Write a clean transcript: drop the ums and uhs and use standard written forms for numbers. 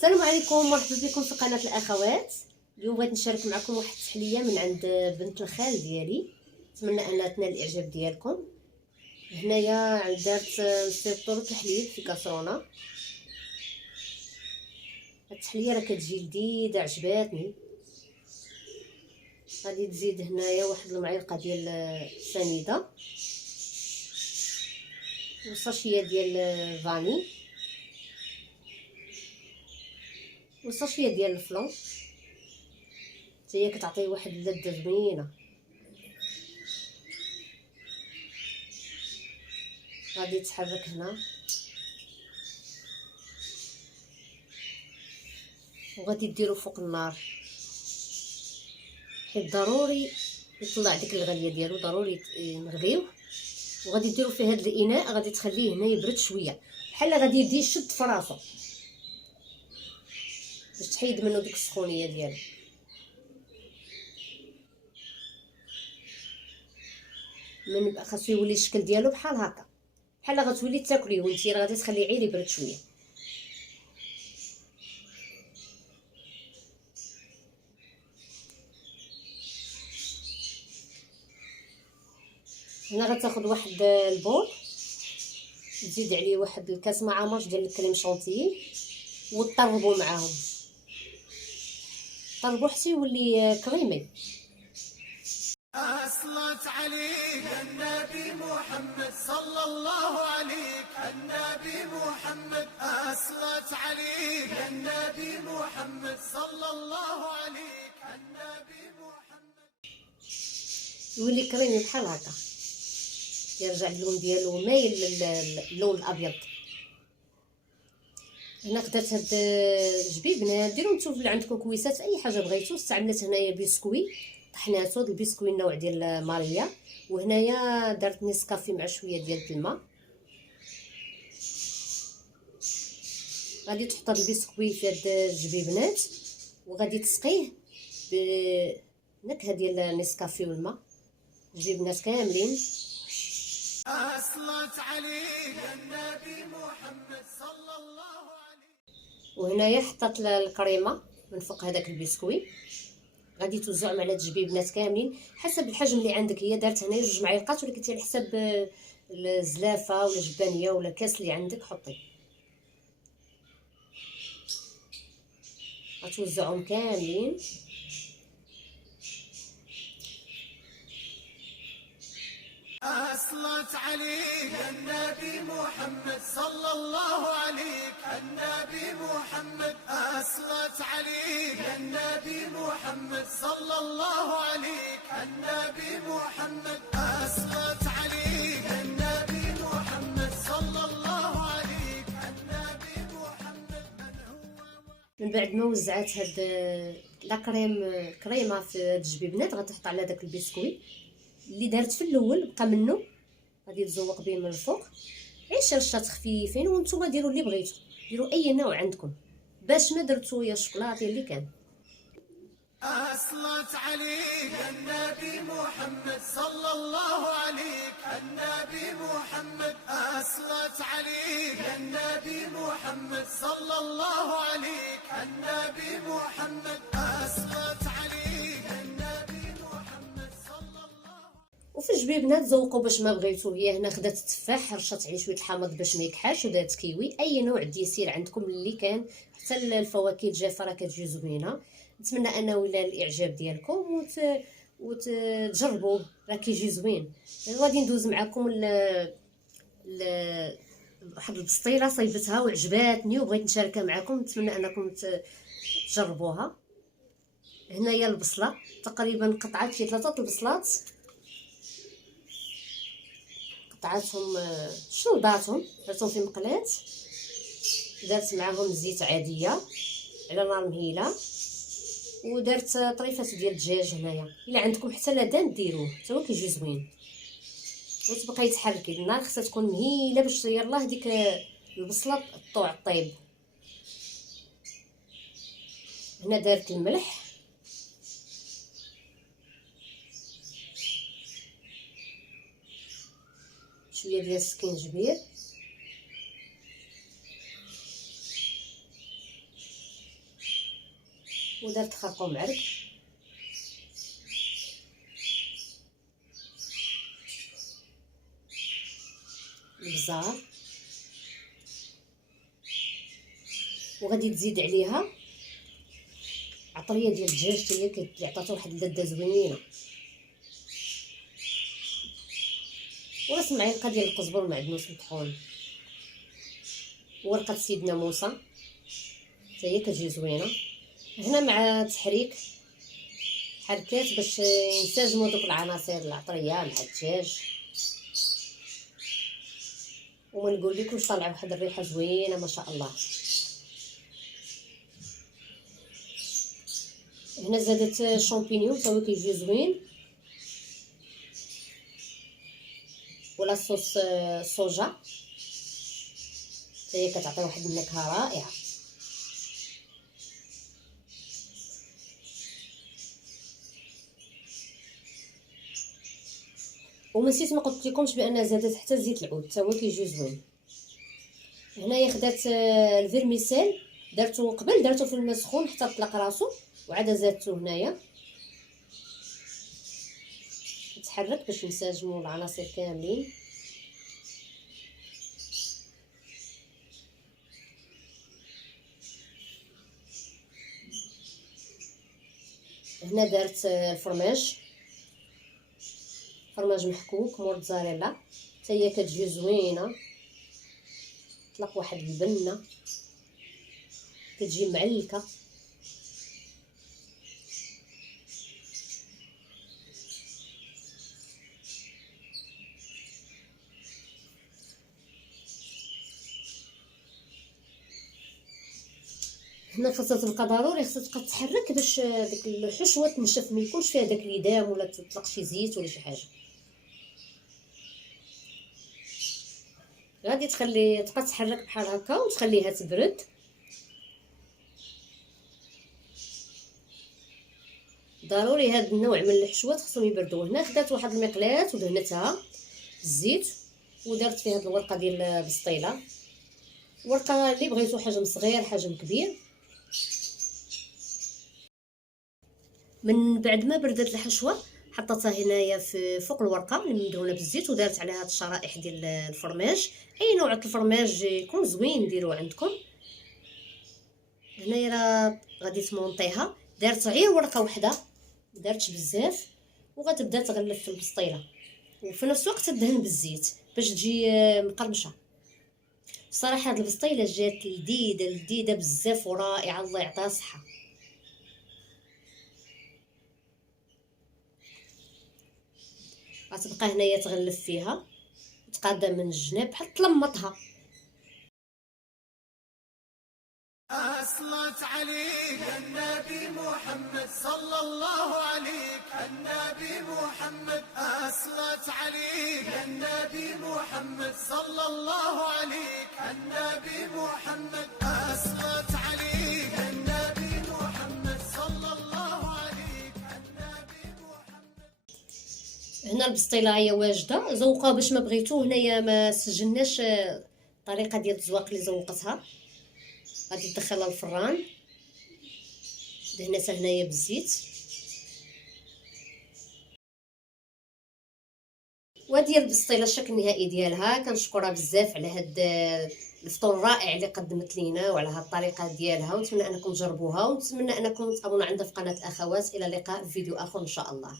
السلام عليكم، مرحبا بكم في قناه الاخوات. اليوم بغيت نشارك معكم واحد التحليه من عند بنت الخال ديالي، نتمنى انها تنال الاعجاب ديالكم. هنايا درت سيطور الحليب في كاسرونه. هاد التحليه راه كتجي لذيذه، عجباتني. غادي تزيد هنايا واحد المعلقه ديال السنيده وصاشيه ديال فاني وصاشيه ديال الفلون، حتى هي كتعطي واحد اللذه زوينه. غادي تحرك هنا وغادي ديرو فوق النار، حيت ضروري يطلع ديك الغليه ديالو، ضروري نغليوه. وغادي ديرو في هذا الاناء، غادي تخليه هنا يبرد شويه، بحال غادي يبدا يشد في راسو باش تحيد منه ديك السخونيه ديالو. من خاصو يولي الشكل ديالو بحال هكا، بحال غتولي تاكليه وانتي راه غادي تخليه غير يبرد شويه. هنا غتاخد واحد البول، تزيد عليه واحد الكاس معامر ديال الكريم شونتيي وتطربوا معاهم، طربوا حتى يولي كريمي. أصلت عليك النبي محمد صلى الله عليك، النبي محمد أصلت عليك النبي محمد صلى الله عليك، النبي محمد. يولي كريمي بحال هكا، يرجع اللون ديالو مايل للون الابيض. هنا خدات هاد الجبيبنات، ديروا نتوما اللي عندكم كويسات اي حاجه بغيتو. استعملت هنايا بسكوي طحناتو، البسكوي النوع ديال ماريا، وهنايا درت نسكافي مع شويه ديال الماء. غادي تحط هاد البسكوي في هاد الجبيبنات وغادي تسقيه بنكهه ديال نسكافي والماء، الجبيبنات كاملين. أصلت عليك النبي محمد صلى الله عليه. وهنايا حطيت الكريمه من فوق هذاك البسكوي، غادي توزعهم على الجبيبنات كاملين حسب الحجم اللي عندك. هي دارت هنايا 2 معالق، ولكن على حسب الزلافه ولا جبانيه ولا كاس اللي عندك حطي. غتوزعهم كاملين. أصلت عليك النبي محمد صلى الله عليك، النبي محمد أصلت عليك النبي محمد صلى الله عليك، النبي محمد أصلت عليك النبي محمد صلى الله عليك، النبي محمد من هو. من بعد ما وزعت هاد لا كريمه في هاد الجبيبنات، غتحط على داك البسكوي اللي دارت في الاول، بقى منه غادي تزوق به من الفوق. عيش رشات خفيفين، وانتم ديروا اللي بغيتو، ديروا اي نوع عندكم باش ما درتو يا الشوكولاته اللي كان. أصلت عليك النبي محمد صلى الله عليك، النبي محمد أصلت عليك النبي محمد صلى الله عليك، النبي محمد أصلت عليك النبي محمد صلى الله. وفي الجبيبنات ذوقوا باش ما بغيتو. هي هنا خدات التفاح، رشات عليه شويه الحامض باش ما يكحاش، ودارت كيوي. اي نوع ديسير عندكم اللي كان، حتى الفواكه الجافه راه كتجي زوينه. نتمنى انه ينال الاعجاب ديالكم وتجربوه، راه كيجي زوين. غادي ندوز معكم واحد البسطيله صيبتها وعجباتني وبغيت نشاركها معكم، نتمنى انكم تجربوها. هنايا البصله تقريبا قطعت شي 3 البصلات، قطعتهم شلضاتهم، درتهم في مقلاة، درت معاهم زيت عاديه على نار مهيله، ودرت طريفات ديال الدجاج. هنايا الا عندكم حتى لدان ديروه، حتى هو كيجي زوين. وتبقاي تحركي، النار خصها تكون مهيله باش يلاه ديك البصله طوع الطيب. هنا دارت الملح، شويه ديال السكينجبير، ودرت خرقوم معرك، البزار، وغادي تزيد عليها عطريه ديال الدجاج حتى هي اللي عطاتها واحد اللذه زوينه، ورس معلقه ديال القزبر والمعدنوس مطحون، ورقه سيدنا موسى حتى هي كتجي زوينه. هنا مع التحريك حركات باش ينسجموا دوك العناصر العطريه مع الدجاج، وما نقول لكمش طالعه واحد الريحه زوينه ما شاء الله. هنا زادت شامبينيون تا هو كيجي زوين، ولا صوص صوجا حتى هي كتعطي واحد النكهه رائعه. ونسيت ما قلت لكمش بان زادت حتى زيت العود تا هو كيجي زوين. هنايا خدات الفيرميسيل درتو قبل، درتو في الماء سخون حتى طلق راسو، وعاد زادتو هنايا كتحرك باش نساجموا العناصر كاملين. هنا درت الفرماج، فرماج محكوك موتزاريلا حتى هي كتجي زوينه، طلق واحد البنه كتجي معلكه. هنا خاصها تبقى ضروري، خاصها تبقى تحرك باش ديك الحشوه تنشف، ما يكونش فيها داك اليدام ولا تطلق شي زيت ولا شي حاجه. غادي تخلي تبقى تحرك بحال هكا وتخليها تبرد. ضروري هاد النوع من الحشوات خصهم يبردوا. هنا خدات واحد المقلاة ودهنتها بالزيت ودرت فيها هاد الورقه ديال البسطيله، ورقه اللي بغيتو حجم صغير حجم كبير. من بعد ما بردت الحشوه حطيتها هنايا في فوق الورقه اللي مدهونه بالزيت، ودارت عليها هاد الشرائح ديال الفرماج. اي نوع الفرماج يكون زوين ديروه عندكم. هنايا راه غادي تمونطيها، دارت غير ورقه واحده مدارتش بزاف، وغتبدا تغلف في البسطيله وفي نفس الوقت تدهن بالزيت باش تجي مقرمشه. بصراحه هاد البسطيله جات لذيذه بزاف ورائعه، الله يعطيها الصحه. غتبقى هنايا تغلف فيها وتقادا من الجناب بحال تلمطها. أصلت عليك النبي محمد صلى الله عليك، النبي محمد أصلت عليك النبي محمد صلى الله عليك، النبي محمد أصلت عليك النبي محمد صلى الله عليك، النبي محمد. هنا البسطيله هي واجده، زوقوها باش ما بغيتو. هنايا ما سجلناش الطريقه ديال التزواق اللي زوقتها. غادي تدخلها الفران، دهنتها هنايا بالزيت. وهذه هي البسطيله الشكل النهائي ديالها. كنشكرها بزاف على هاد الفطور الرائع اللي قدمت لينا وعلى هاد الطريقه ديالها، ونتمنى انكم تجربوها، ونتمنى انكم تابونوا عندنا في قناه الاخوات. الى اللقاء في فيديو اخر ان شاء الله.